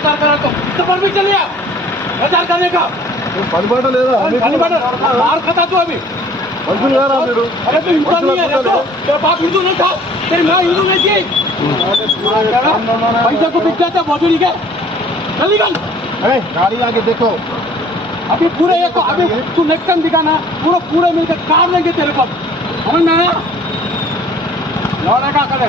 प्रचार करा तो तो परमिट चलिए आप। प्रचार करने का। परमिट ले रहा है बाहर खाता तू अभी। अरे तू हिंदू नहीं है तेरा बाप हिंदू नहीं था। तेरी माँ हिंदू नहीं थी। पैसा को बिक जाता मजूरी के। जल्दी कर गाड़ी आगे देखो। अभी पूरे एक अभी तू नेक्सन दिखाना। पूरा पूरे मिलकर कार लेंगे तेरे को समझ में आया लौड़ा क्या करे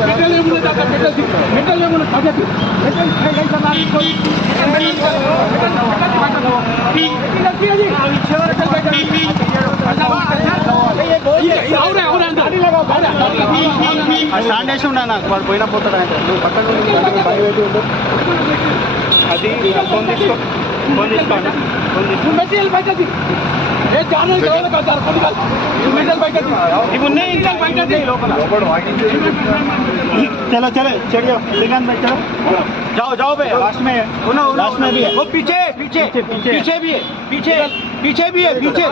మెటల్ ఏముంది దాకా మెటల్ మెటల్ ఏముంది సగతి మెటల్ కై చలాని कोई స్టాండ్ వేసి ఉన్నా నాకు వాడు పోయినా పోతాడు ఆయన నువ్వు పక్కన పని పెట్టి ఉండు అది ఫోన్ తీసుకో ఫోన్ తీసుకోండి ఫోన్ తీసుకో మెటీరియల్ బయటది ఏ ఛానల్ ఎవరు కడతారు కొద్దిగా మెటీరియల్ బయటది ఇవి ఉన్నాయి ఇంకా బయటది లోపల లోపల వాకింగ్ చేసి चलो चलो चढ़ियो दुकान पे चलो जाओ जाओ बे लास्ट में लास्ट में भी है वो पीछे पीछे पीछे पीछे भी है पीछे पीछे भी है पीछे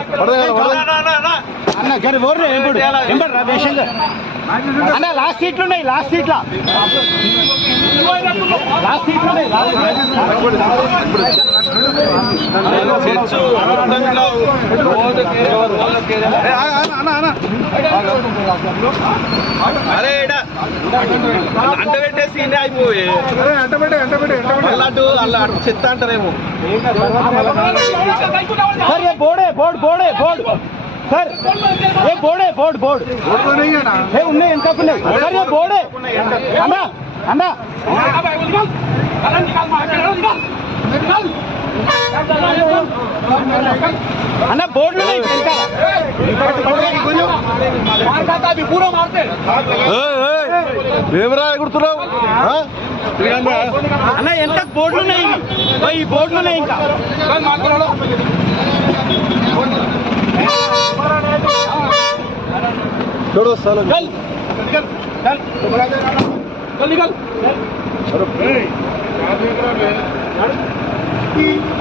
అన్న జర ఓర్రే ఎంబడు ఎంబడు రా వేషంగా అన్న లాస్ట్ సీట్లు ఉన్నాయి లాస్ట్ సీట్లా లాస్ట్ సీట్లు ఉన్నాయి అరే ఈడ అంట పెట్టేసి ఇండే అయిపోయి అంట పెట్టే అంట పెట్టే అంట పెట్టే మళ్ళా అటు అలా అటు చెత్త అంటారేమో सर ये बोर्ड है बोर्ड बोर्ड है बोर्ड सर ये बोर्ड है बोर्ड बोर्ड ఓడిపో नहीं है ना ఏ ఉన్నాయి ఎంత ఉన్నాయి సర్ ये बोर्ड है అన్నా అన్నా అన్న బోర్డులో ఏమిరా ఎగురుతున్నావు అన్న ఎంత బోర్డులు ఉన్నాయి ఈ బోర్డులు ఉన్నాయి ఇంకా చూడు వస్తాను నికల్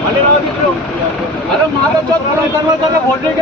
चल चल निकल अरे मारो चल पूरा करवा कर वोट लेके